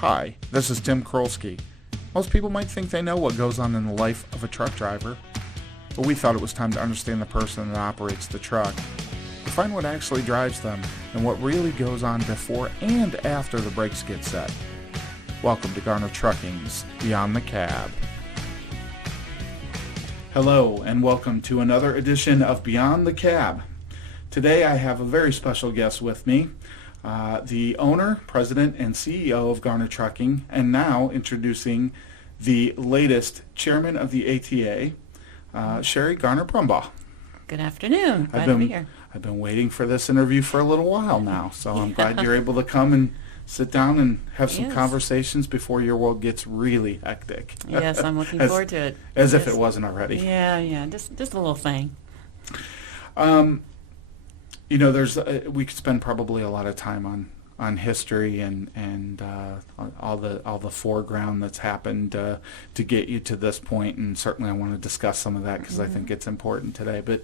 Hi, this is Tim Krolsky. Most people might think they know what goes on in the life of a truck driver, but we thought it was time to understand the person that operates the truck, to find what actually drives them and what really goes on before and after the brakes get set. Welcome to Garner Trucking's Beyond the Cab. Hello and welcome to another edition of Beyond the Cab. Today I have a very special guest with me, the owner, president, and CEO of Garner Trucking, and now introducing the latest chairman of the ATA, Sherri Garner Brumbaugh. Good afternoon. Glad to be here. I've been waiting for this interview for a little while now, so I'm glad you're able to come and sit down and have some conversations before your world gets really hectic. Yes, I'm looking forward to it. As if it wasn't already. Yeah, just a little thing. You know, we could spend probably a lot of time on history and all the foreground that's happened to get you to this point, and certainly I want to discuss some of that because I think it's important today. But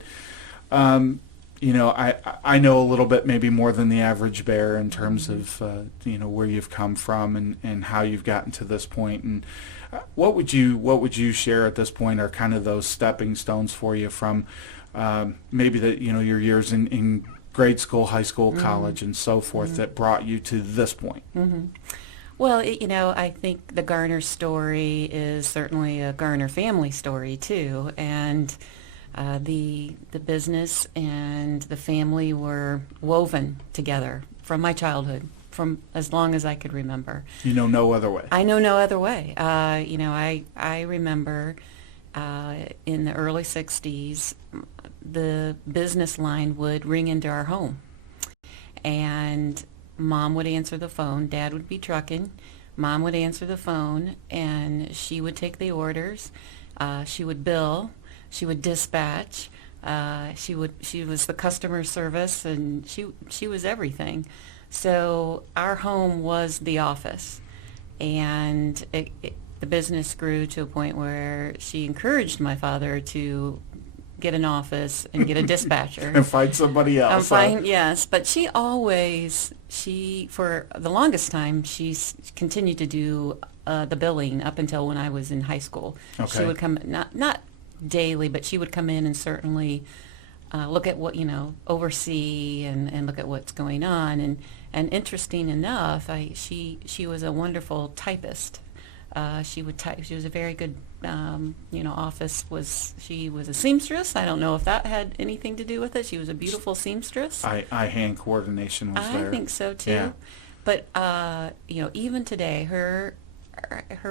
you know, I know a little bit, maybe more than the average bear, in terms of you know, where you've come from and how you've gotten to this point. And what would you share at this point are kind of those stepping stones for you from maybe your years in grade school, high school, college, and so forth that brought you to this point? Well, I think the Garner story is certainly a Garner family story too, and the business and the family were woven together from my childhood, from as long as I could remember. You know no other way. I know no other way. I remember in the early 60s, the business line would ring into our home, and Mom would answer the phone. Dad would be trucking. Mom would answer the phone, and she would take the orders. She would bill. She would dispatch. She was the customer service, and she was everything. So our home was the office, and the business grew to a point where she encouraged my father to get an office and get a dispatcher. And find somebody else. Yes, but she for the longest time, she continued to do the billing up until when I was in high school. Okay. She would come, not daily, but she would come in and certainly look at what, oversee and look at what's going on. And interesting enough, she was a wonderful typist. She would type. She was a very good, she was a seamstress. I don't know if that had anything to do with it. She was a beautiful seamstress. Eye-hand coordination was there. I think so too. Yeah. But even today, her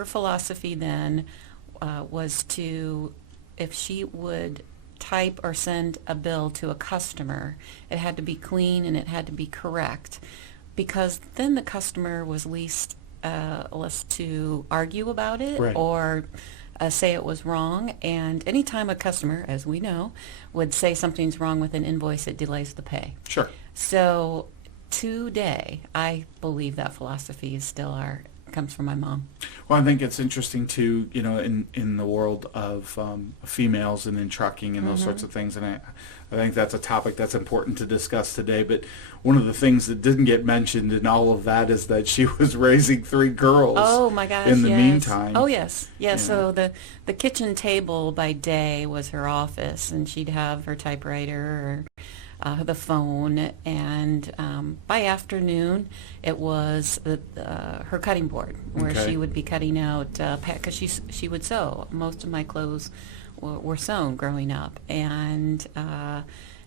philosophy then was to, if she would type or send a bill to a customer, it had to be clean and it had to be correct, because then the customer was less to argue about it, right, or say it was wrong. And anytime a customer, as we know, would say something's wrong with an invoice, it delays the pay. Sure. So today, I believe that philosophy is still comes from my mom. Well, I think it's interesting too, in the world of females and in trucking and those sorts of things, and I think that's a topic that's important to discuss today. But one of the things that didn't get mentioned in all of that is that she was raising 3 girls. Oh my gosh! In the meantime. Oh yes. Yeah. So the kitchen table by day was her office, and she'd have her typewriter or the phone, and by afternoon it was her cutting board where she would be cutting out, because she would sew. Most of my clothes were sewn growing up, and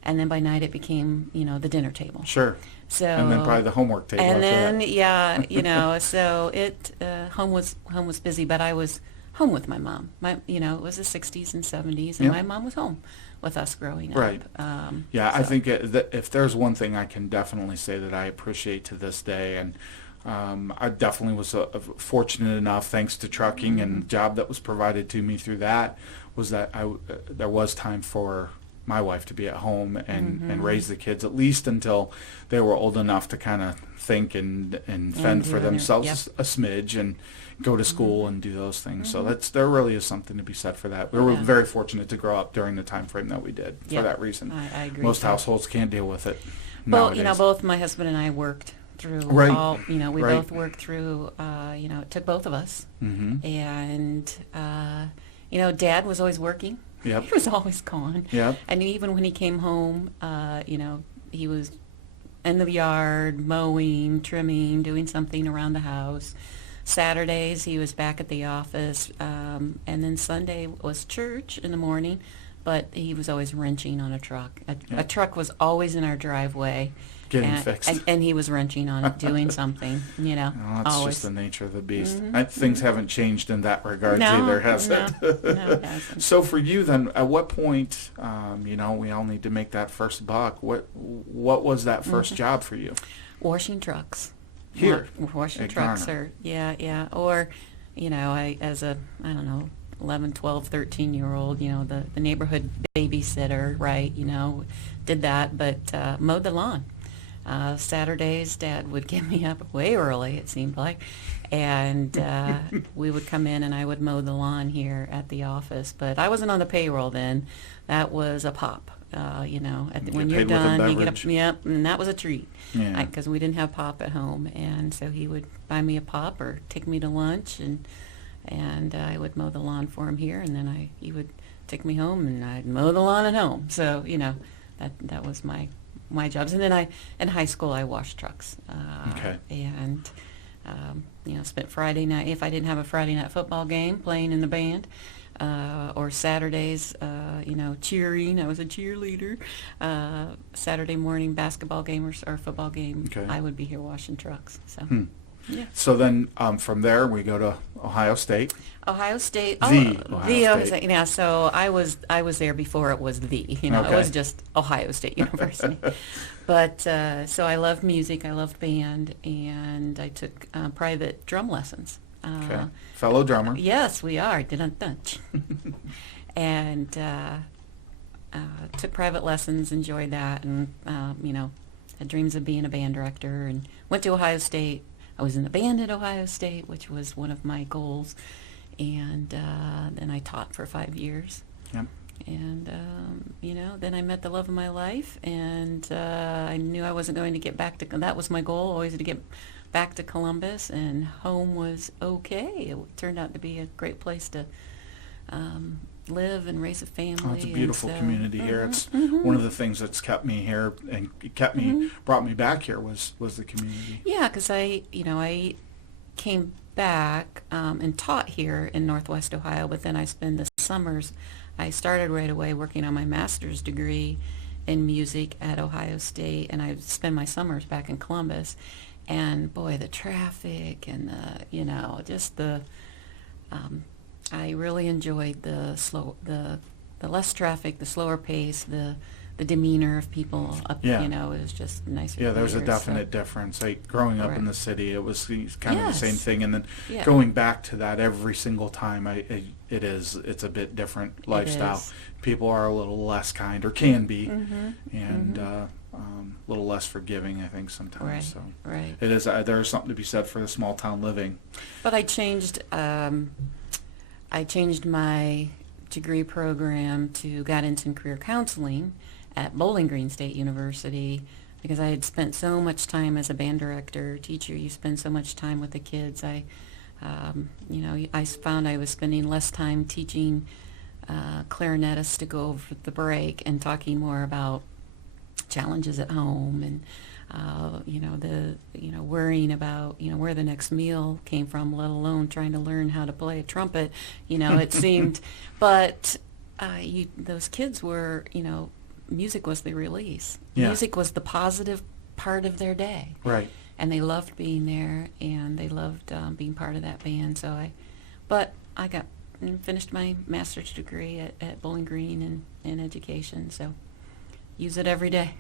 then by night it became the dinner table. Sure. So and then probably the homework table. And then that. so it home was busy, but I was home with my mom. It was the 60s and 70s, and my mom was home with us growing up. Right. I think if there's one thing I can definitely say that I appreciate to this day, and I definitely was fortunate enough, thanks to trucking and the job that was provided to me through that, was that there was time for my wife to be at home and raise the kids, at least until they were old enough to kind of think and fend for themselves a smidge and go to school and do those things. So there really is something to be said for that. We were very fortunate to grow up during the time frame that we did for that reason. I agree. Most households can't deal with it Well, nowadays. both my husband and I worked through Right. all, we Right. both worked through, it took both of us. Mm-hmm. And, Dad was always working. Yep. He was always gone. Yep. And even when he came home, he was in the yard, mowing, trimming, doing something around the house. Saturdays, he was back at the office. And then Sunday was church in the morning, but he was always wrenching on a truck. A truck was always in our driveway. Getting fixed. And he was wrenching on it, doing something, Well, that's always. just the nature of the beast. Mm-hmm. Things haven't changed in that regard No, either, has it? no, it hasn't. So for you then, at what point, we all need to make that first buck. What was that first job for you? Washing trucks. Here? Washing At trucks, Garner. yeah. Or, I, as a, I don't know, 11, 12, 13-year-old, the neighborhood babysitter, right, did that, but mowed the lawn. Saturdays, Dad would get me up way early, it seemed like, and we would come in and I would mow the lawn here at the office. But I wasn't on the payroll then. That was a pop, when you're paid with a done, you get up, beverage. yep, and that was a treat. Yeah. Because we didn't have pop at home, and so he would buy me a pop or take me to lunch, and I would mow the lawn for him here, and then he would take me home, and I'd mow the lawn at home. So that was my jobs. And then in high school I washed trucks. Okay. And spent Friday night, if I didn't have a Friday night football game, playing in the band. Or Saturdays, cheering. I was a cheerleader. Saturday morning basketball game or football game, Okay. I would be here washing trucks. So, yeah. So then from there we go to Ohio State. Ohio State. Ohio State. Yeah. So I was there before it was the. It Okay. was just Ohio State University. But so I loved music. I loved band, and I took private drum lessons. Okay. Fellow drummer. Yes, we are. Dun-dun-dun. And took private lessons, enjoyed that, and, had dreams of being a band director, and went to Ohio State. I was in the band at Ohio State, which was one of my goals, and then I taught for 5 years. Yep. And, then I met the love of my life, and I knew I wasn't going to get back to, that was my goal, always to get back to Columbus, and home was okay. It turned out to be a great place to live and raise a family. Oh, it's a beautiful and so, community here. It's one of the things that's kept me here and brought me back here was the community. Yeah, because I came back and taught here in Northwest Ohio, but then I spend the summers. I started right away working on my master's degree in music at Ohio State, and I spend my summers back in Columbus. And boy, the traffic and I really enjoyed the less traffic, the slower pace, the demeanor of people up. Yeah. It was just nicer. Yeah, there's a here, definite difference. Growing up in Right. the city, it was kind of the same Yes. thing, and then Yeah. going back to that every single time, it's a bit different lifestyle. is. People are a little less kind, or can be, Mm-hmm. and a little less forgiving, I think, sometimes. Right. So Right. it is. There's something to be said for the small town living. But I changed my degree program to guidance and career counseling at Bowling Green State University because I had spent so much time as a band director, teacher. You spend so much time with the kids. I found I was spending less time teaching clarinetists to go over the break and talking more about challenges at home and worrying about where the next meal came from, let alone trying to learn how to play a trumpet. It seemed, but those kids were, music was the release. Yeah. Music was the positive part of their day. Right. And they loved being there, and they loved being part of that band. So I got finished my master's degree at Bowling Green in education. So use it every day.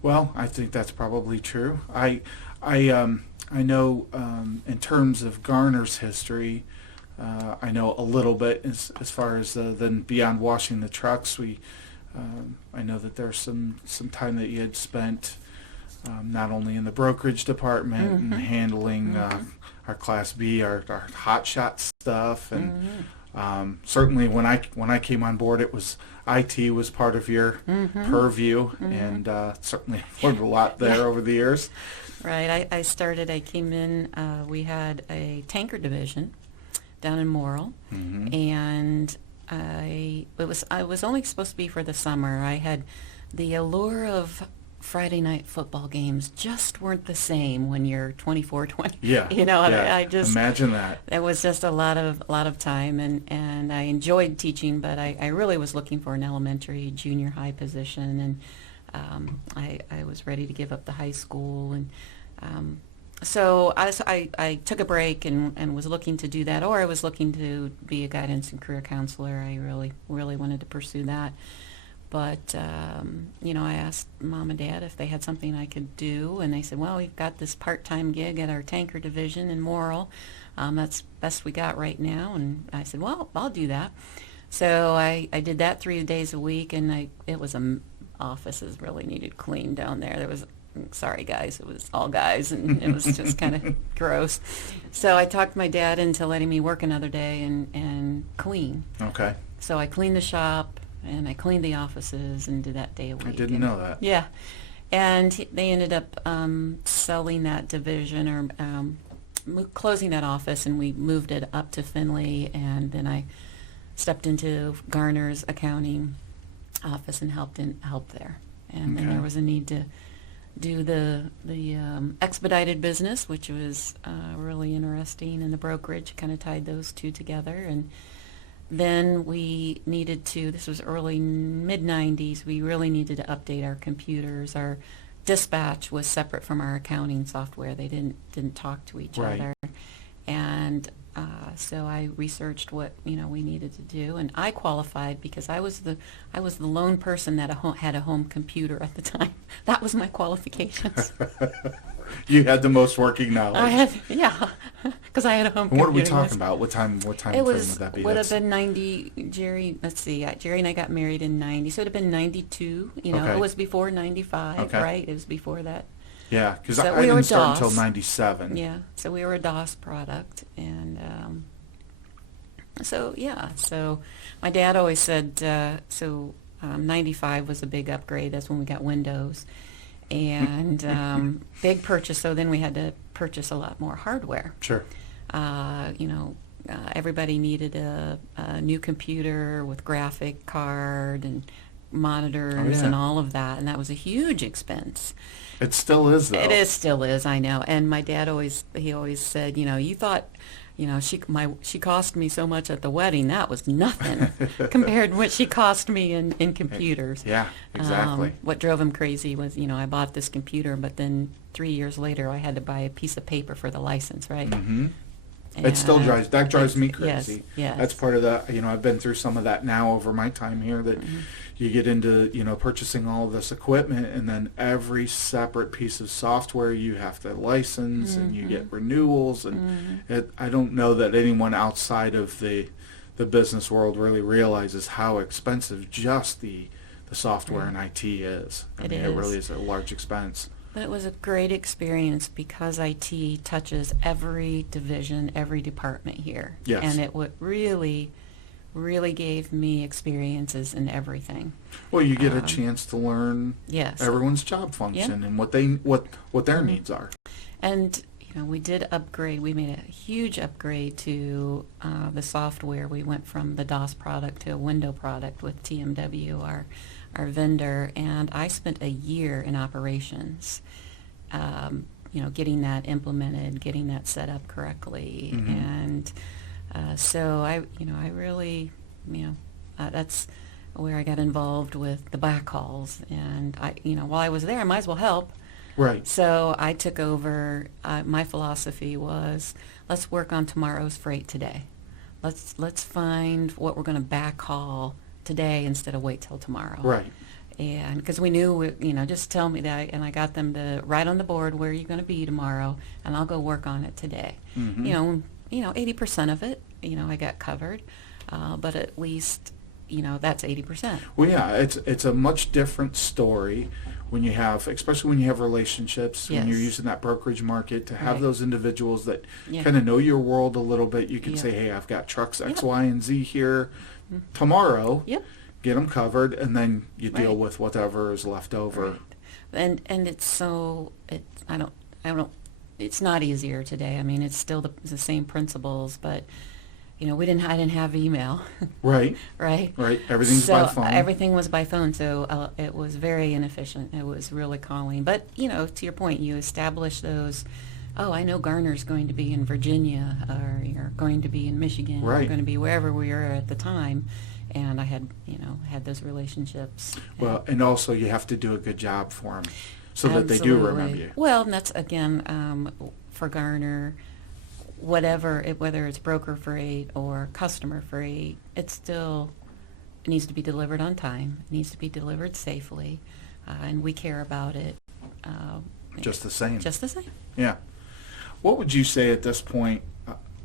Well, I think that's probably true. I know in terms of Garner's history, I know a little bit as far as then beyond washing the trucks. I know that there's some time that you had spent not only in the brokerage department and handling our Class B, our hot shot stuff, and certainly when I came on board, it was IT was part of your purview, and certainly learned a lot there over the years. Right. I came in, we had a tanker division down in Morrill, Mm-hmm. and I was only supposed to be for the summer. I had the allure of Friday night football games just weren't the same when you're 24, 20. Yeah. You know, Yeah. I just Imagine that. it was just a lot of time, and I enjoyed teaching, but I really was looking for an elementary, junior high position, and I was ready to give up the high school, and so I took a break and was looking to do that, or I was looking to be a guidance and career counselor. I really wanted to pursue that. But, I asked Mom and Dad if they had something I could do, and they said, well, we've got this part-time gig at our tanker division in Morrill. That's best we got right now. And I said, well, I'll do that. So I did that 3 days a week, and offices really needed clean down there. There was, sorry guys, it was all guys, and it was just kind of gross. So I talked my dad into letting me work another day and clean. Okay. So I cleaned the shop, and I cleaned the offices and did that day a week. I didn't know that. Yeah. And they ended up selling that division, or closing that office, and we moved it up to Findlay, and then I stepped into Garner's accounting office and helped there. And then Okay. there was a need to do the expedited business, which was really interesting, and the brokerage kind of tied those two together. And then we needed to, this was early mid-90s, we really needed to update our computers. Our dispatch was separate from our accounting software. They didn't talk to each Right. other. And so I researched what we needed to do, and I qualified because I was the lone person that had a home computer at the time. That was my qualifications. You had the most working knowledge. Because I had a home computer. What are we talking about? What time frame would that be? Would have been 90. Jerry, let's see. Jerry and I got married in 90, so it would have been 92. Okay. It was before 95, Okay. right? It was before that. Yeah, because So I we were didn't start DOS. until 97. Yeah, so we were a DOS product, and so my dad always said 95 was a big upgrade. That's when we got Windows, and big purchase. So then we had to purchase a lot more hardware. Sure. Everybody needed a new computer with graphic card and monitors and all of that, and that was a huge expense. It still is, though. Still is, I know. And my dad always said, you thought, she cost me so much at the wedding. That was nothing compared to what she cost me in computers. Yeah, exactly. What drove him crazy was, I bought this computer, but then 3 years later I had to buy a piece of paper for the license, right? Mm-hmm. It still drives me crazy. Yes. That's part of the, I've been through some of that now over my time here, that you get into, purchasing all of this equipment, and then every separate piece of software you have to license, and you get renewals, and I don't know that anyone outside of the business world really realizes how expensive just the software and IT is. It really is a large expense. But it was a great experience because IT touches every division, every department here. Yes. And it really gave me experiences in everything. Well, you get a chance to learn everyone's job function and what their needs are. And we did upgrade. We made a huge upgrade to the software. We went from the DOS product to a window product with TMW, our vendor, and I spent a year in operations, getting that implemented, getting that set up correctly, and so I really, that's where I got involved with the backhauls, and while I was there, I might as well help. Right. So I took over. My philosophy was, let's work on tomorrow's freight today. Let's find what we're going to backhaul today instead of wait till tomorrow. Right. And because we knew, just tell me that, and I got them to write on the board where you're going to be tomorrow, and I'll go work on it today. 80% of it, I got covered, but at least, that's 80%. Well, yeah, it's a much different story when you have, especially when you have relationships, when you're using that brokerage market, to have those individuals that kind of know your world a little bit. You can say, hey, I've got trucks X, Y, and Z here tomorrow. Yep. Get them covered, and then you deal with whatever is left over. Right. And it's so, I I don't. It's not easier today. I mean, it's still the same principles, but you know, I didn't have email. Right. Right. Right. Everything's by phone. Everything was by phone, so it was very inefficient. It was really calling. But you know, to your point, you establish those. Oh, I know Garner's going to be in Virginia, or you're going to be in Michigan, or Right. going to be wherever we were at the time, and I had those relationships. Well, and also you have to do a good job for them so that they do remember you. Well, and that's again for Garner. Whether it's broker freight or customer freight, it needs to be delivered on time. It needs to be delivered safely, and we care about it. Just the same. Just the same. Yeah. What would you say at this point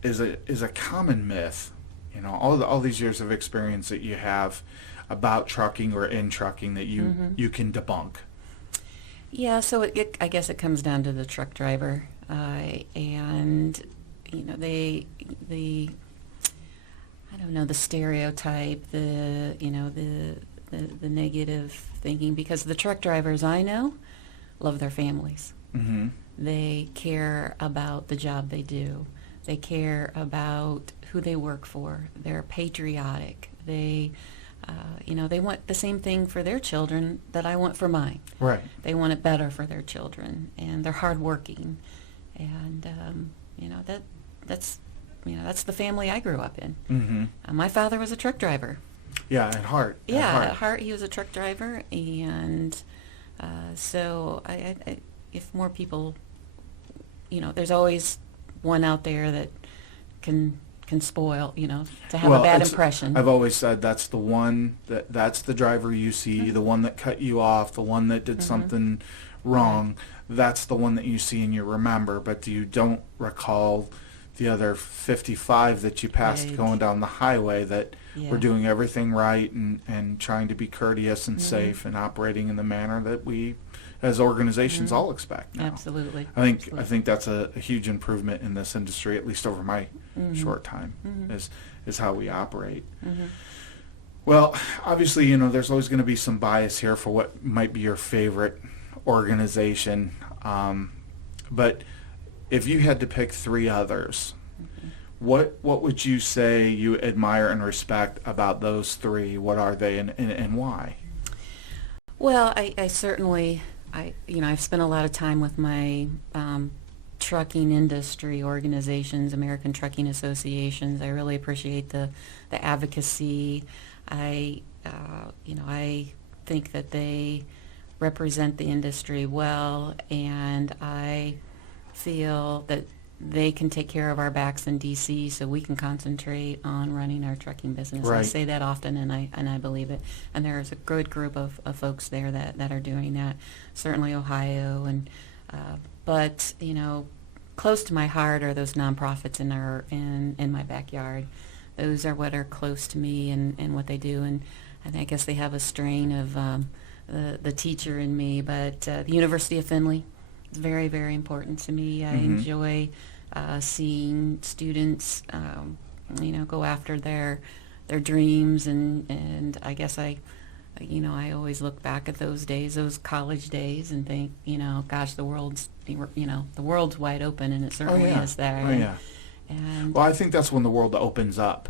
is a common myth? You know, all these years of experience that you have about trucking or in trucking that you can debunk. Yeah. So I guess it comes down to the truck driver, and you know, the I don't know, the stereotype, the negative thinking, because the truck drivers I know love their families. Mm-hmm. They care about the job they do. They care about who they work for. They're patriotic. They they want the same thing for their children that I want for mine. Right. They want it better for their children, and they're hardworking, and that's the family I grew up in. Mm-hmm. My father was a truck driver. Yeah, at heart. Yeah, at heart he was a truck driver, and so if more people, there's always one out there that can spoil, to have a bad impression. I've always said that's the one that's the driver you see, the one that cut you off, the one that did something wrong. Right. That's the one that you see and you remember, but you don't recall the other 55 that you passed going down the highway that were doing everything right and trying to be courteous and safe and operating in the manner that we as organizations all expect now. Absolutely. I think that's a huge improvement in this industry, at least over my short time, is how we operate. Well, obviously, there's always going to be some bias here for what might be your favorite organization, but if you had to pick three others, what would you say you admire and respect about those three? What are they and why? Well, I certainly, I've spent a lot of time with my trucking industry organizations, American Trucking Associations. I really appreciate the advocacy. I think that they represent the industry well, and I feel that they can take care of our backs in D.C. so we can concentrate on running our trucking business. Right. I say that often, and I believe it. And there's a good group of folks there that are doing that. Certainly Ohio, and but close to my heart are those nonprofits in my backyard. Those are what are close to me and what they do. And I guess they have a strain of the teacher in me. But the University of Findlay is very, very important to me. I enjoy seeing students, go after their dreams, and I guess I always look back at those days, those college days, and think, gosh, the world's wide open, and it certainly is there. Oh yeah. And well, I think that's when the world opens up.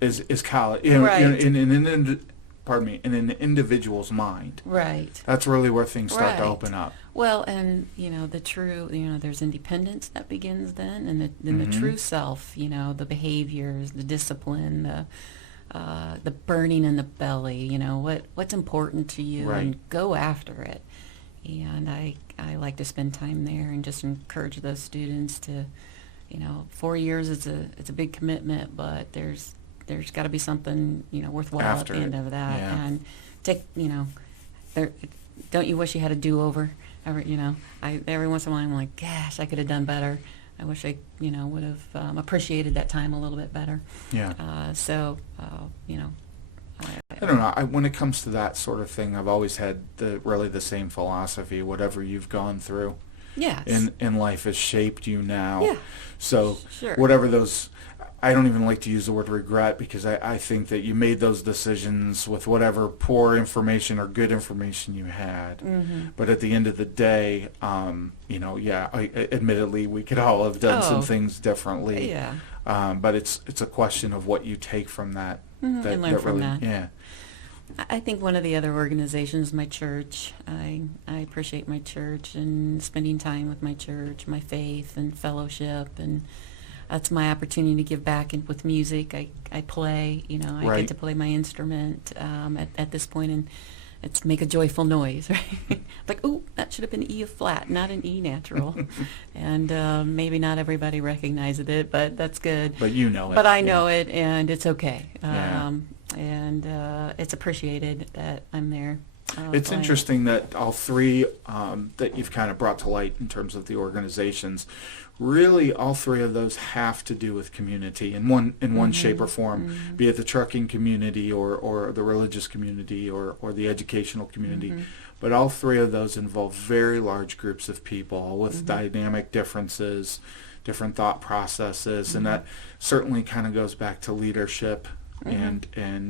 Is college right. in an individual's mind. Right. That's really where things start to open up. Well, and the true, there's independence that begins then, and the true self, the behaviors, the discipline, the burning in the belly, what's important to you, right. and go after it. And I like to spend time there and just encourage those students to, 4 years it's a big commitment, but there's got to be something worthwhile after at the end of that. Yeah. And take don't you wish you had a do-over? Every once in a while I'm like, gosh, I could have done better. I wish I would have appreciated that time a little bit better. Yeah. I don't know. When it comes to that sort of thing, I've always had the same philosophy. Whatever you've gone through, yes, in life has shaped you now. Yeah. So sure. whatever those, I don't even like to use the word regret, because I think that you made those decisions with whatever poor information or good information you had. But at the end of the day, admittedly, we could all have done some Oh, things differently. yeah. But it's a question of what you take from that. And learn from really, that. yeah. I think one of the other organizations, my church, I appreciate my church and spending time with my church, my faith and fellowship, and that's my opportunity to give back with music. I play, I Right. get to play my instrument at this point, and it's make a joyful noise, right? Like, ooh, that should have been E flat, not an E natural. And maybe not everybody recognizes it, but that's good. But you know it. But I yeah. know it, and it's okay. Yeah. And it's appreciated that I'm there. It's playing. interesting that all three that you've kind of brought to light in terms of the organizations, really all three of those have to do with community in one shape or form, be it the trucking community or the religious community or the educational community. But all three of those involve very large groups of people with dynamic differences, different thought processes, and that certainly kind of goes back to leadership and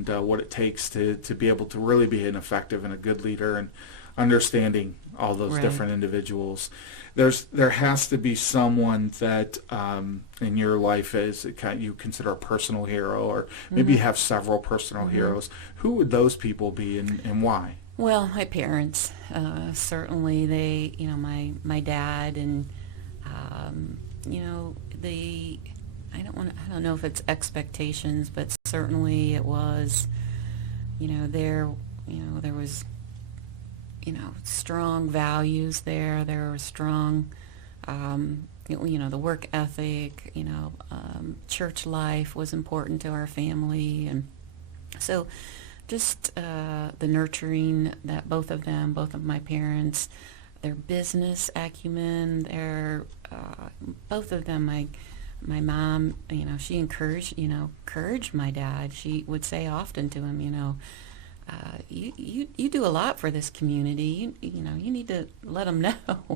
what it takes to be able to really be an effective and a good leader, and understanding all those Right. different individuals. There has to be someone that in your life is you consider a personal hero, or maybe you have several personal heroes. Who would those people be, and why? Well, my parents, certainly they, my dad, and I don't know if it's expectations, but certainly it was, there was, strong values there. There were strong, the work ethic, church life was important to our family, and so just the nurturing that both of my parents, their business acumen, both of them, my mom, she encouraged my dad. She would say often to him, you do a lot for this community. You need to let them know.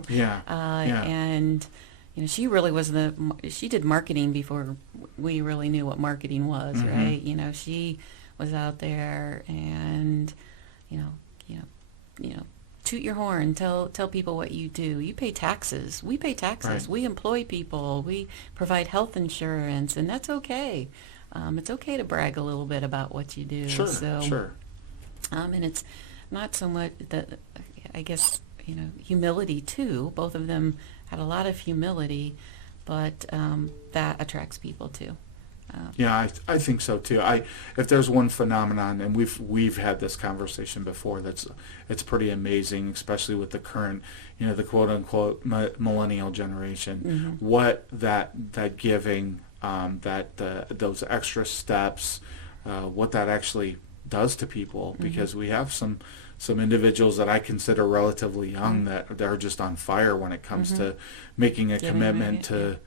Yeah. Yeah. And she really was she did marketing before we really knew what marketing was, right? She was out there and, toot your horn, tell people what you do. You pay taxes. We pay taxes. Right. We employ people. We provide health insurance, and that's okay. It's okay to brag a little bit about what you do. Sure. So, Sure. and it's not so much that, I guess, humility too. Both of them had a lot of humility, but that attracts people too. Yeah, I think so too. If there's one phenomenon, and we've had this conversation before, it's pretty amazing, especially with the current, the quote unquote millennial generation. What that giving, those extra steps, what that actually does to people, because we have some individuals that I consider relatively young that are just on fire when it comes to making a commitment to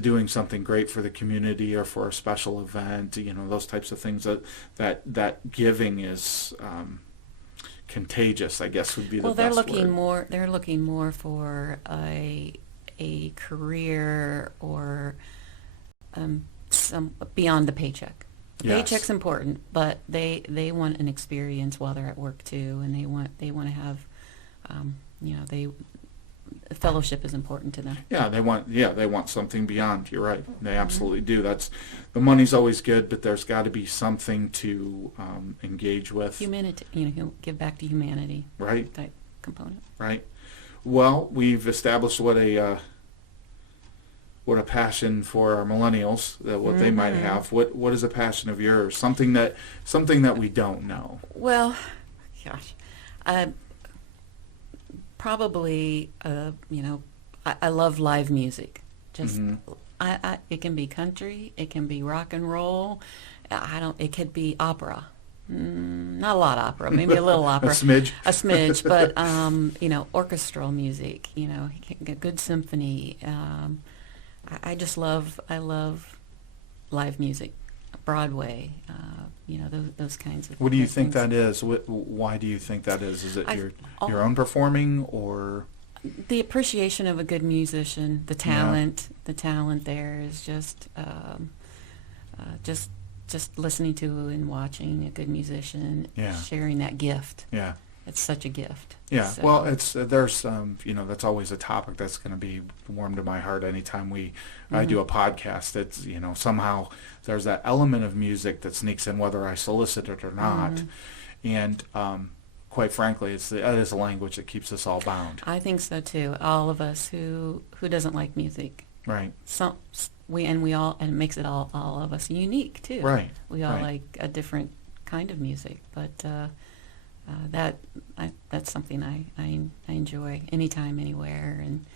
doing something great for the community or for a special event, those types of things. That giving is contagious, I guess would be the best word. They're looking more for a career or some beyond the paycheck. The Yes. paycheck's important, but they want an experience while they're at work too, and they want to have, fellowship is important to them. Yeah, they want something beyond. You're right. They absolutely do. The money's always good, but there's got to be something to engage with. Humanity, give back to humanity. Right. That component. Right. Well, we've established what a passion for our millennials, what they might have. What is a passion of yours? Something that we don't know. Well, gosh, probably I love live music. Just it can be country, it can be rock and roll. It could be opera. Not a lot of opera, maybe a little opera. A smidge. A smidge, but orchestral music. A good symphony. I love live music, Broadway, those kinds of. What do you think things. that is? Why do you think that is? Is it your own Oh. performing, or The appreciation of a good musician, the talent there is just just listening to and watching a good musician, Yeah. sharing that gift. Yeah. It's such a gift. Yeah, So, well, it's there's that's always a topic that's going to be warm to my heart anytime I do a podcast. It's somehow there's that element of music that sneaks in whether I solicit it or not, and quite frankly, that is a language that keeps us all bound. I think so too. All of us who doesn't like music, Right. we all, and it makes it all of us unique too. Right. We all Right. like a different kind of music, but that's something I enjoy anytime, anywhere, and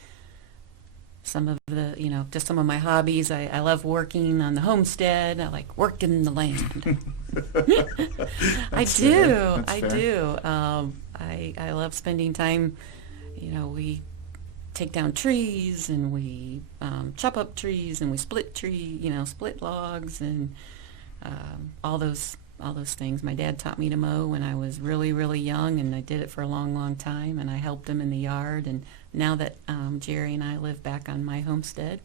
some of the just some of my hobbies. I love working on the homestead. I like working the land. I do. That's I fair. do. I love spending time. We take down trees and we chop up trees and we split logs and all those things. My dad taught me to mow when I was really, really young, and I did it for a long, long time, and I helped him in the yard. And now that Jerry and I live back on my homestead,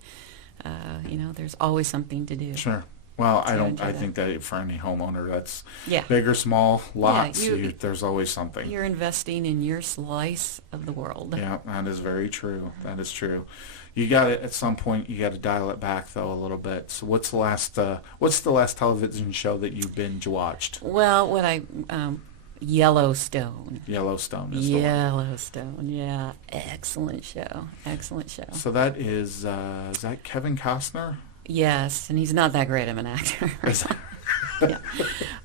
there's always something to do. Sure. Well, So I that. think that for any homeowner, that's Yeah. big or small lots. you- There's always something. You're investing in your slice of the world. Yeah, that is very true. That is true. You got to at some point. You got to dial it back though a little bit. So what's the last television show that you binge watched? Well, Yellowstone. Yellowstone is the one. Yellowstone, yeah. Excellent show. Excellent show. So that is that Kevin Costner? Yes, and he's not that great of an actor. Is- Yeah.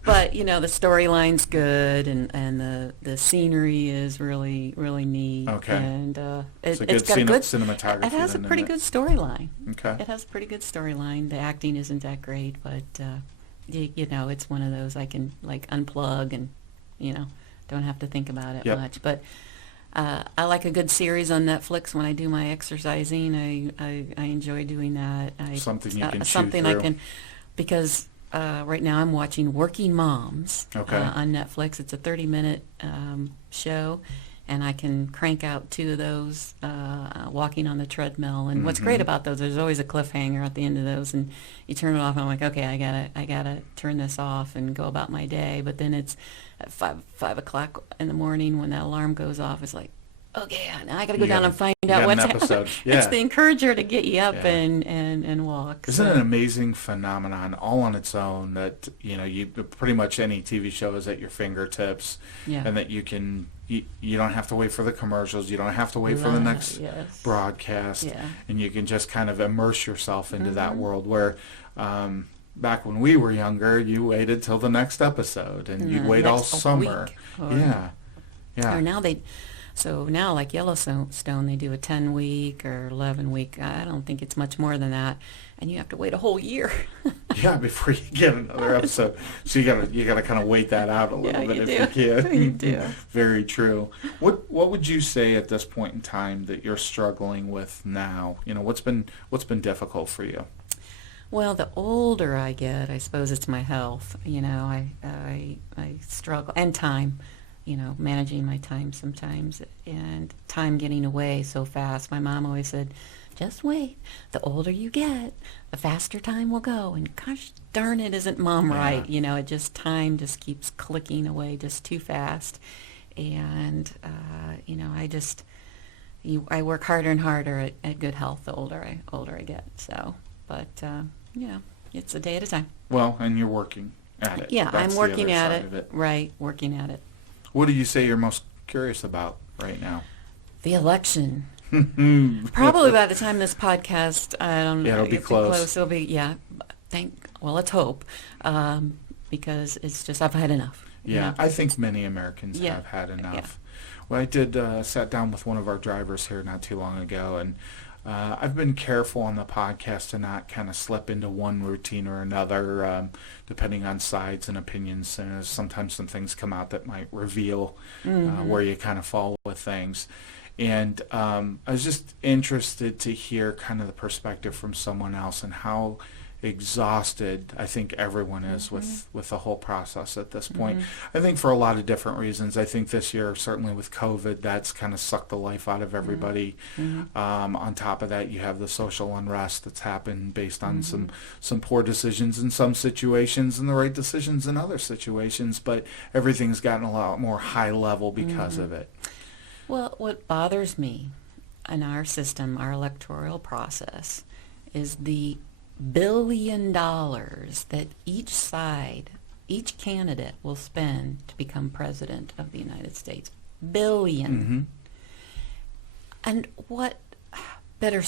But the storyline's good, and the scenery is really, really neat. Okay. And It's a it's good got cinematography. it has a then, pretty isn't good storyline. it? Okay. It has a pretty good storyline. The acting isn't that great, but it's one of those I can unplug and don't have to think about it Yep. much. But I like a good series on Netflix when I do my exercising. I enjoy doing that. Something you can chew something I through. can, because right now I'm watching Working Moms Okay. on Netflix. It's a 30-minute show, and I can crank out 2 of those walking on the treadmill. And what's great about those, there's always a cliffhanger at the end of those, and you turn it off, and I'm like, okay, I gotta turn this off and go about my day. But then it's at 5 o'clock in the morning when that alarm goes off. It's like, okay, now I gotta go You down gotta- and find you out got what's an happening. episode. Yeah. It's the encourager to get you up Yeah. and walk. Isn't So- it an amazing phenomenon all on its own that you pretty much any TV show is at your fingertips, Yeah. and that you don't have to wait for the commercials, you don't have to wait for the next Yes. broadcast, Yeah. and you can just kind of immerse yourself into that world where back when we were younger, you waited till the next episode and you'd wait all Next summer. week, or- Yeah. Or now like Yellowstone, they do a 10-week or 11-week. I don't think it's much more than that, and you have to wait a whole year. Yeah, before you get another episode. So you gotta kind of wait that out a little Yeah, bit you if do. you can. You do. Very true. What would you say at this point in time that you're struggling with now? What's been difficult for you? Well, the older I get, I suppose it's my health. I struggle, and time. Managing my time sometimes, and time getting away so fast. My mom always said, just wait. The older you get, the faster time will go. And gosh darn it, isn't Mom Yeah. right? Time just keeps clicking away just too fast. And, I work harder and harder at good health the older I get. So, but, it's a day at a time. Well, and you're working at it. Yeah, That's I'm the working other at side of it. Right, working at it. What do you say you're most curious about right now? The election. Probably by the time this podcast, I don't know. Yeah, it'll be close. It'll be, yeah. Let's hope, because it's just I've had enough. Yeah, I think many Americans Yeah. have had enough. Yeah. Well, I did sat down with one of our drivers here not too long ago, and I've been careful on the podcast to not kind of slip into one routine or another, depending on sides and opinions. Sometimes some things come out that might reveal where you kind of fall with things. And I was just interested to hear kind of the perspective from someone else and how exhausted I think everyone is with the whole process at this point. Mm-hmm. I think for a lot of different reasons. I think this year, certainly with COVID, that's kind of sucked the life out of everybody. Mm-hmm. On top of that, you have the social unrest that's happened based on Mm-hmm. some poor decisions in some situations and the right decisions in other situations, but everything's gotten a lot more high level because Mm-hmm. of it. Well, what bothers me in our system, our electoral process, is the $1 billion that each side, each candidate will spend to become president of the United States. Billion. Mm-hmm. And what better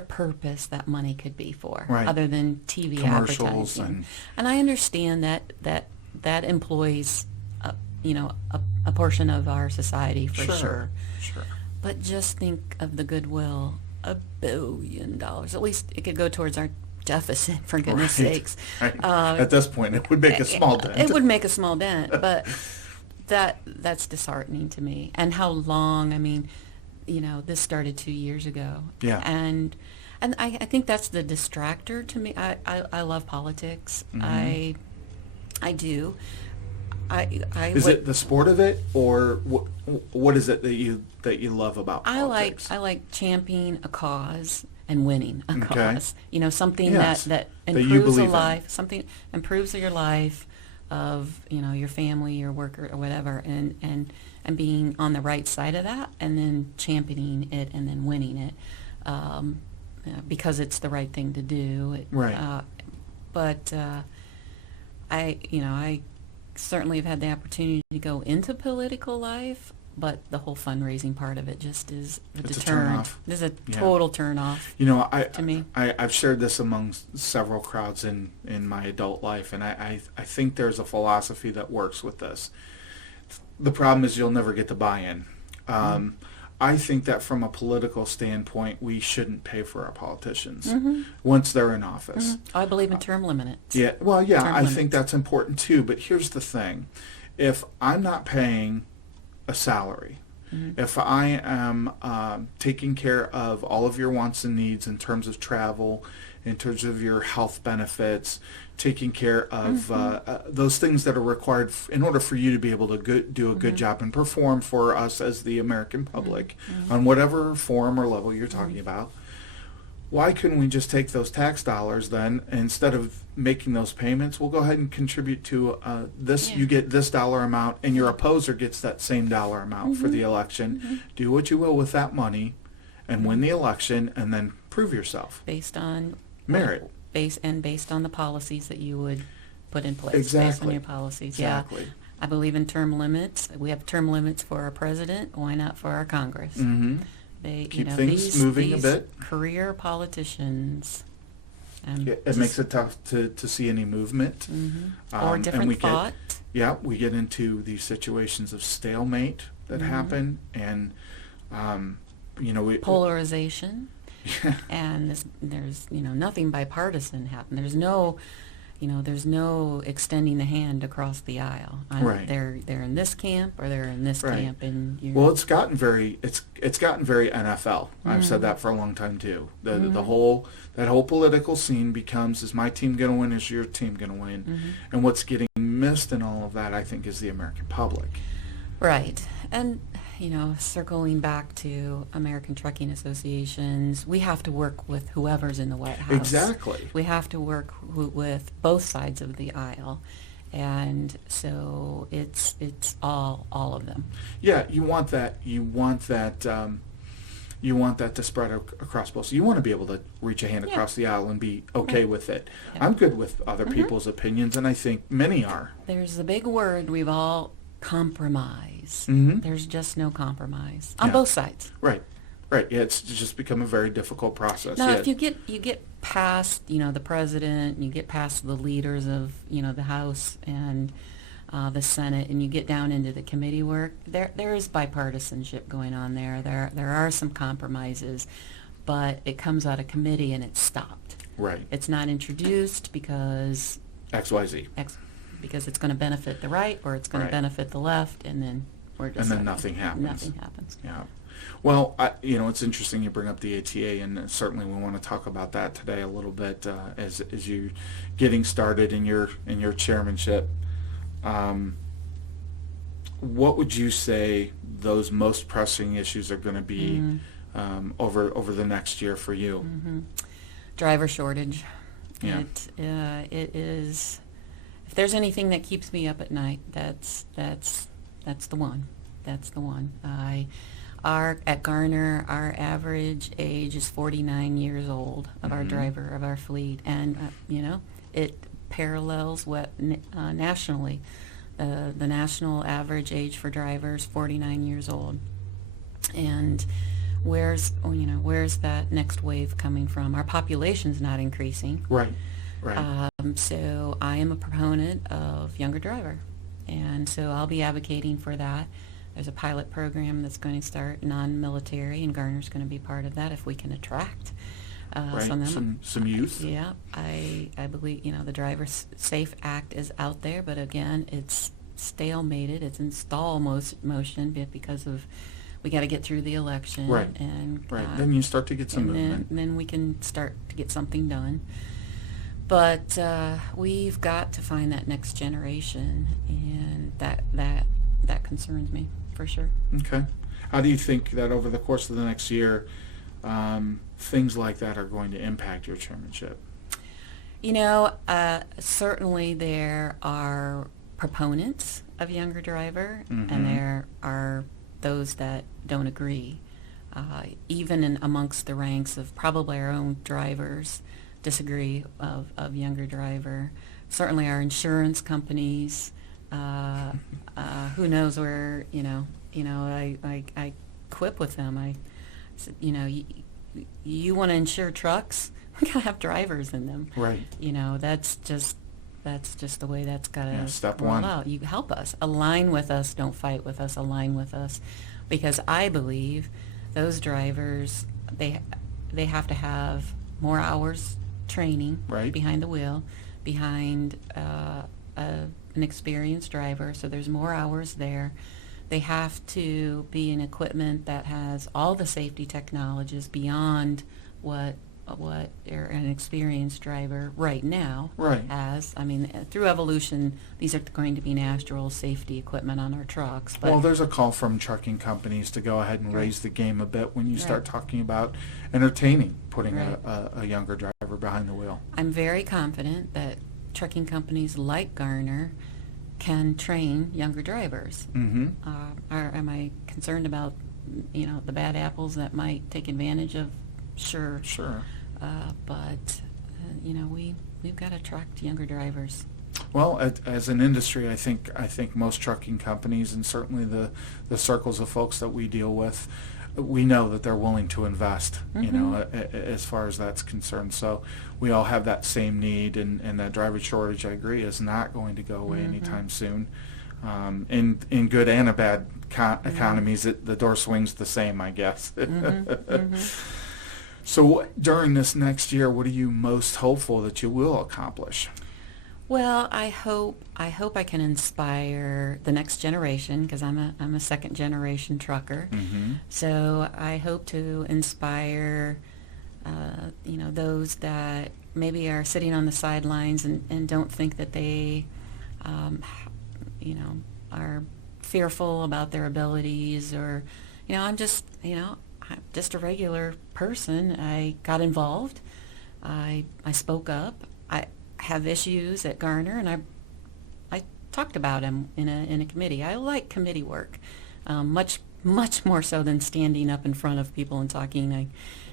purpose that money could be for, Right. other than TV Commercials advertising. And I understand that employs, a portion of our society for sure. Sure. But just think of the goodwill. $1 billion. At least it could go towards our deficit, for goodness Right. sakes. Right. At this point, it would make a small dent. It would make a small dent, but that's disheartening to me. And how long? I mean, this started 2 years ago. Yeah. And I think that's the distractor to me. I love politics. Mhm. I do. Is it the sport of it, or what is it that you love about politics? I like championing a cause and winning a Okay. cause. Something Yes, that that you improves a believe in. life, something improves your life of your family, your work, or whatever, and being on the right side of that, and then championing it and then winning it, because it's the right thing to do. Right. But I certainly have had the opportunity to go into political life, but the whole fundraising part of it just is a It's a deterrent. turnoff. This is a Yeah. total turnoff to me. I've shared this among several crowds in my adult life, and I think there's a philosophy that works with this. The problem is you'll never get the buy-in. I think that from a political standpoint, we shouldn't pay for our politicians once they're in office. I believe in term limits. Yeah, well, yeah, Term I limits. think that's important too. But here's the thing: if I'm not paying a salary, if I am taking care of all of your wants and needs in terms of travel, in terms of your health benefits, taking care of those things that are required in order for you to be able to do a good job and perform for us as the American public on whatever form or level you're talking about. Why couldn't we just take those tax dollars then, instead of making those payments, we'll go ahead and contribute to this, Yeah. you get this dollar amount, and your opposer gets that same dollar amount for the election. Do what you will with that money and win the election, and then prove yourself. Based on Merit. Based on the policies that you would put in place. Based on Exactly. your policies. Exactly. Yeah. I believe in term limits. We have term limits for our president. Why not for our Congress? Mm-hmm. They, Keep things moving a bit. Career politicians. It makes it tough to see any movement. Or and different we thought. we get into these situations of stalemate that happen, and we Polarization. And there's nothing bipartisan happen. There's no extending the hand across the aisle. Right. They're in this camp or they're in this Right. camp, and Well, it's gotten very NFL. I've said that for a long time too. The whole political scene becomes, is my team going to win? Is your team going to win? And what's getting missed in all of that, I think, is the American public. right. And circling back to American Trucking Associations, we have to work with whoever's in the White House. Exactly. We have to work with both sides of the aisle, and so it's all of them. Yeah, you want that to spread across both. So you want to be able to reach a hand across the aisle and be okay with it. Yeah. I'm good with other people's opinions, and I think many are. There's the big word we've all compromise. Mhm. There's just no compromise on Yeah. both sides. Right. Yeah, it's just become a very difficult process. Now, Yeah. if you get past the president, you get past the leaders of the House and the Senate, and you get down into the committee work, there is bipartisanship going on there. There are some compromises, but it comes out of committee and it's stopped. Right. It's not introduced because XYZ. because it's going to benefit the right or it's going Right. to benefit the left, and then we're just And then nothing happens. Nothing happens. Yeah. Well, it's interesting you bring up the ATA, and certainly we want to talk about that today a little bit as you getting started in your chairmanship. Um, what would you say those most pressing issues are going to be over the next year for you? Mm-hmm. Driver shortage. Yeah. It is. If there's anything that keeps me up at night, that's the one. That's the one. At Garner, our average age is 49 years old of our driver, of our fleet, and it parallels what nationally. The national average age for drivers, 49 years old. And where's that next wave coming from? Our population's not increasing. Right. So I am a proponent of younger driver, and so I'll be advocating for that. There's a pilot program that's going to start non-military, and Garner's going to be part of that if we can attract some youth. Yeah, I believe the Driver Safe Act is out there, but again, it's stalemated. It's in stall motion because of we got to get through the election. Right. And then you start to get some movement. Then we can start to get something done. But we've got to find that next generation, and that concerns me for sure. Okay. How do you think that over the course of the next year, things like that are going to impact your chairmanship? Certainly there are proponents of younger driver, and there are those that don't agree. Even amongst the ranks of probably our own drivers, disagree of younger driver. Certainly our insurance companies. Who knows where I quip with them. I said, you want to insure trucks? We gotta have drivers in them. Right. That's just the way that's gotta step roll one. out. You help us, align with us, don't fight with us, align with us, because I believe those drivers they have to have more hours training behind the wheel, behind an experienced driver. So there's more hours there. They have to be in equipment that has all the safety technologies beyond what an experienced driver right now has. I mean, through evolution, these are going to be natural safety equipment on our trucks. But there's a call from trucking companies to go ahead and raise the game a bit when you start talking about entertaining, putting a younger driver behind the wheel. I'm very confident that trucking companies like Garner can train younger drivers. Mm-hmm. Am I concerned about the bad apples that might take advantage of? Sure. But we've got to attract younger drivers. Well, as an industry, I think most trucking companies, and certainly the circles of folks that we deal with, we know that they're willing to invest, as far as that's concerned. So we all have that same need, and that driver shortage, I agree, is not going to go away anytime soon. In good and a bad economies, the door swings the same, I guess. So during this next year, what are you most hopeful that you will accomplish? Well, I hope I can inspire the next generation, because I'm a second generation trucker. So I hope to inspire those that maybe are sitting on the sidelines and don't think that they are fearful about their abilities, or I'm just a regular person. I got involved. I spoke up. I have issues at Garner, and I talked about them in a committee. I like committee work, much more so than standing up in front of people and talking.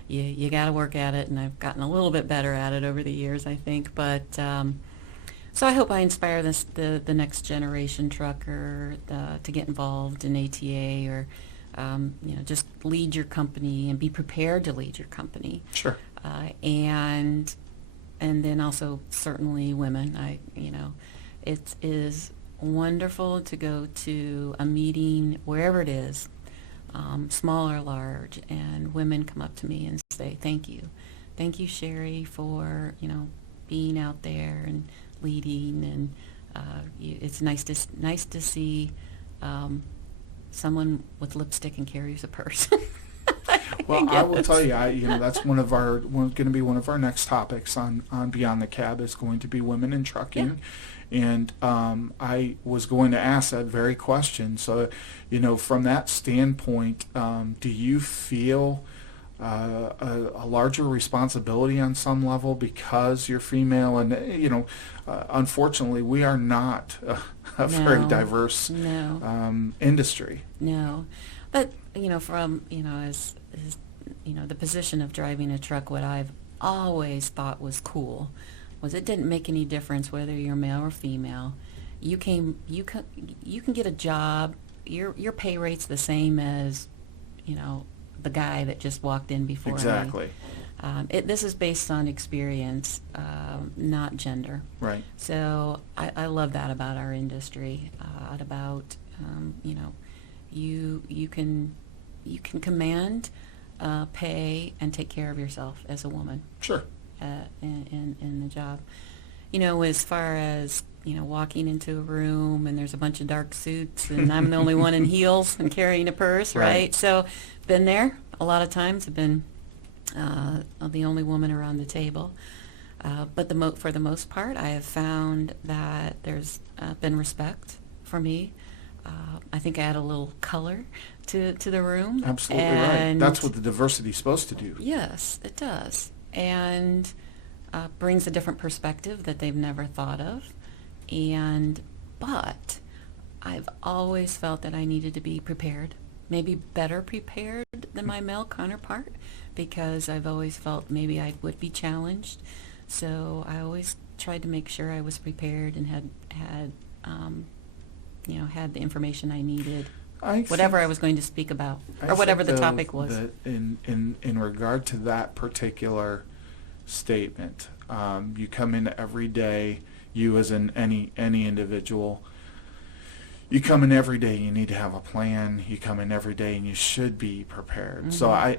You got to work at it, and I've gotten a little bit better at it over the years, I think. But so I hope I inspire the next generation trucker to get involved in ATA, or just lead your company and be prepared to lead your company. Sure. And then also certainly women. It is wonderful to go to a meeting wherever it is, small or large, and women come up to me and say, "Thank you, Sherri, for being out there and leading." And it's nice to see someone with lipstick and carries a purse. Well, I will Yes. tell you, that's going to be one of our next topics on Beyond the Cab is going to be women in trucking. And I was going to ask that very question. So, from that standpoint, do you feel a larger responsibility on some level because you're female? And, unfortunately, we are not a very No. diverse No. industry. No. But, from, as the position of driving a truck, what I've always thought was cool was it didn't make any difference whether you're male or female. You can get a job. Your pay rate's the same as, the guy that just walked in before me. Exactly. This is based on experience, not gender. Right. So I love that about our industry. About you can command pay and take care of yourself as a woman. Sure. In the job. As far as, walking into a room and there's a bunch of dark suits and I'm the only one in heels and carrying a purse, right? So been there a lot of times. I've been the only woman around the table. But for the most part, I have found that there's been respect for me. I think I add a little color to the room. Absolutely right. That's what the diversity is supposed to do. Yes, it does. And brings a different perspective that they've never thought of. But I've always felt that I needed to be prepared, maybe better prepared than my male counterpart, because I've always felt maybe I would be challenged. So I always tried to make sure I was prepared and had the information I needed, whatever I was going to speak about, or whatever the topic was. That in regard to that particular statement, you come in every day, you as in any individual, you come in every day, you need to have a plan. You come in every day and you should be prepared. Mm-hmm. So I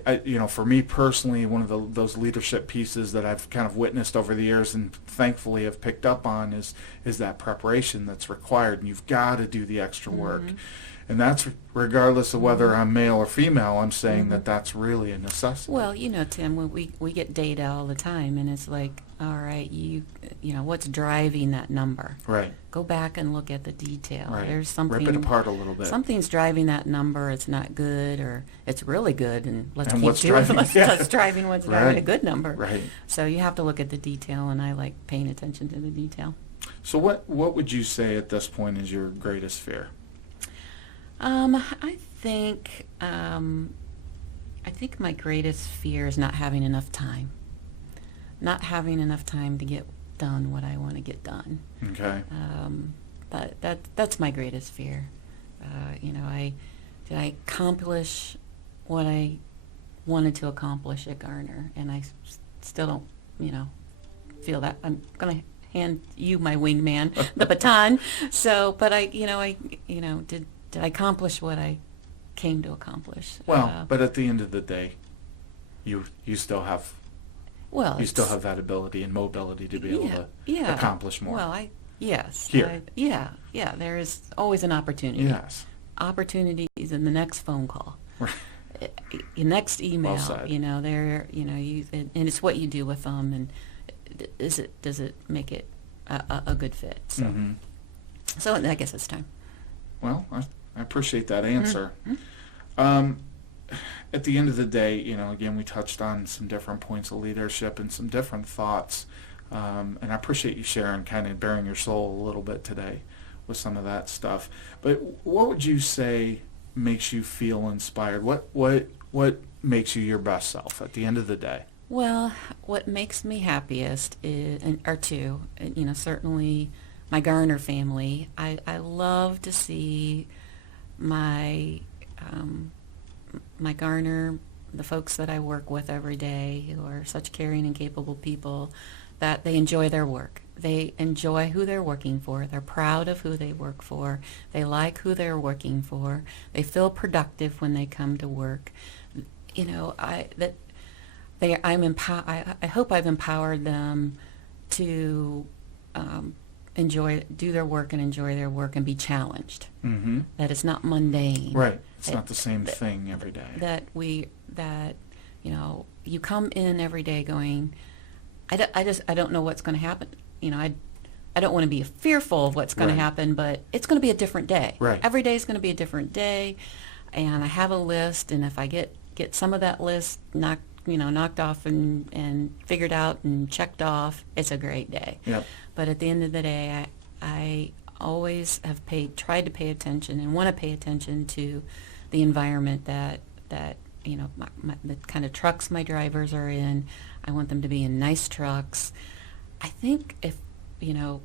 for me personally, one of those leadership pieces that I've kind of witnessed over the years and thankfully have picked up on is that preparation that's required, and you've got to do the extra work. Mm-hmm. And that's regardless of whether I'm male or female. I'm saying that that's really a necessity. Well, Tim, when we get data all the time, and it's like, all right, what's driving that number? Right. Go back and look at the detail. Right. There's something. Rip it apart a little bit. Something's driving that number. It's not good, or it's really good, and let's keep what's doing. Driving, Let's driving what's driving a good number. Right. So you have to look at the detail, and I like paying attention to the detail. So what would you say at this point is your greatest fear? I think my greatest fear is not having enough time. Not having enough time to get done what I want to get done. Okay. But that's my greatest fear. Did I accomplish what I wanted to accomplish at Garner, and I still don't, feel that I'm going to hand you my wingman, the baton. So, but did I accomplish what I came to accomplish? Well, but at the end of the day, you still have that ability and mobility to be able to accomplish more. Well, yes. Here. There is always an opportunity. Yes. Opportunities in the next phone call. Your next email. Well said. And it's what you do with them, and does it make it a good fit? So, so I guess it's time. Well, I appreciate that answer. At the end of the day, again, we touched on some different points of leadership and some different thoughts, and I appreciate you sharing, kind of bearing your soul a little bit today with some of that stuff. But what would you say makes you feel inspired? What makes you your best self at the end of the day? Well, what makes me happiest are two. Certainly my Garner family. I love to see my Garner, the folks that I work with every day, who are such caring and capable people, that they enjoy their work. They enjoy who they're working for. They're proud of who they work for. They like who they're working for. They feel productive when they come to work. I hope I've empowered them to do their work and enjoy their work and be challenged. Mm-hmm. That it's not mundane. Right. It's not the same thing every day. That you come in every day going, I don't know what's going to happen. I don't want to be fearful of what's going to happen, but it's going to be a different day. Right. Every day is going to be a different day, and I have a list, and if I get some of that list knocked off and figured out and checked off, it's a great day. Yep. But at the end of the day, I always have tried to pay attention and want to pay attention to the environment that the kind of trucks my drivers are in. I want them to be in nice trucks. I think if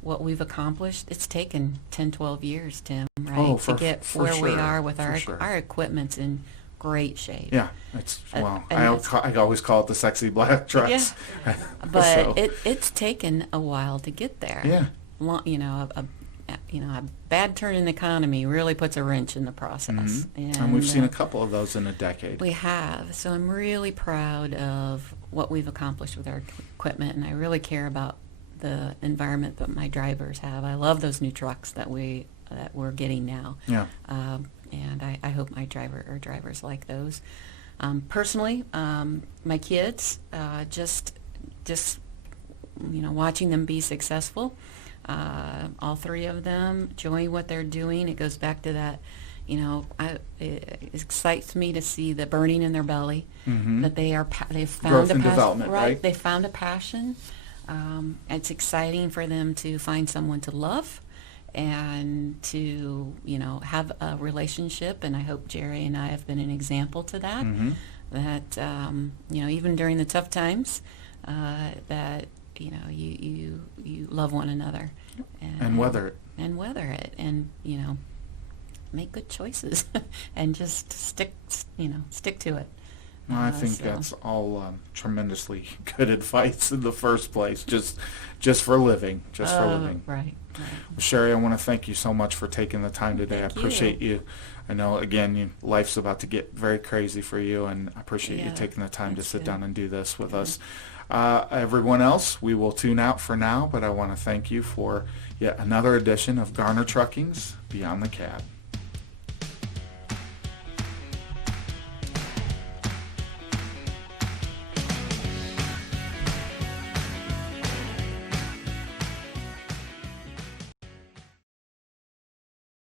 what we've accomplished, it's taken 10, 12 years, Tim, right, to get where we are with our equipment's in great shape. Yeah, I always call it the sexy black trucks. Yeah. But So. it's taken a while to get there. Yeah. A bad turn in the equanomy really puts a wrench in the process. Mm-hmm. And we've seen a couple of those in a decade. We have. So I'm really proud of what we've accomplished with our equipment, and I really care about the environment that my drivers have. I love those new trucks that we're getting now. Yeah. And I hope my drivers like those. Personally, my kids, just watching them be successful. All three of them enjoying what they're doing. It goes back to that, it excites me to see the burning in their belly, Mm-hmm. that they've found Growth a and passion. development, right? They found a passion. It's exciting for them to find someone to love and to, have a relationship. And I hope Jerry and I have been an example to that, Mm-hmm. that, even during the tough times, that, you love one another. And weather it. And weather it. And, make good choices and just stick to it. Well, I think that's all tremendously good advice in the first place, just for living, for living. Right. Well, Sherri, I want to thank you so much for taking the time today. Thank I appreciate you. I know, again, life's about to get very crazy for you, and I appreciate you taking the time to sit down and do this with us. Everyone else, we will tune out for now, but I want to thank you for yet another edition of Garner Trucking's Beyond the Cab.